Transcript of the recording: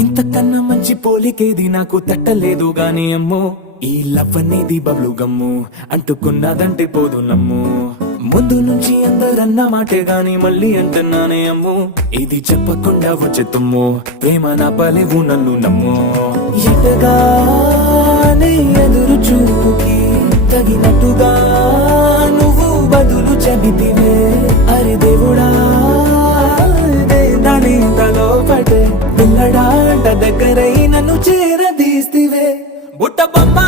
ఇంతకన్నా మంచి పోలికేది నాకు తట్టలేదు గాని అమ్మో, ఈ లవ్ అనేది బబ్లు గమ్ము, అంటుకున్నదంటే పోదు నమ్ము. ముందు నుంచి అందరన్న మాటే గాని మళ్ళీ అంటున్నానే అమ్ము, ఇది చెప్పకుండా వచ్చే తుమ్ము, ప్రేమ నా పలేవు నన్ను నమ్ము. ఎటగానే ఎదురు చూపుకి తగినట్టుగా నువ్వు బదులు చెబితివే, అరే దేవుడా దాని తలో పడే పిల్లడాంట దగ్గరై నన్ను చేరదీస్తివే. బుట్ట బొమ్మ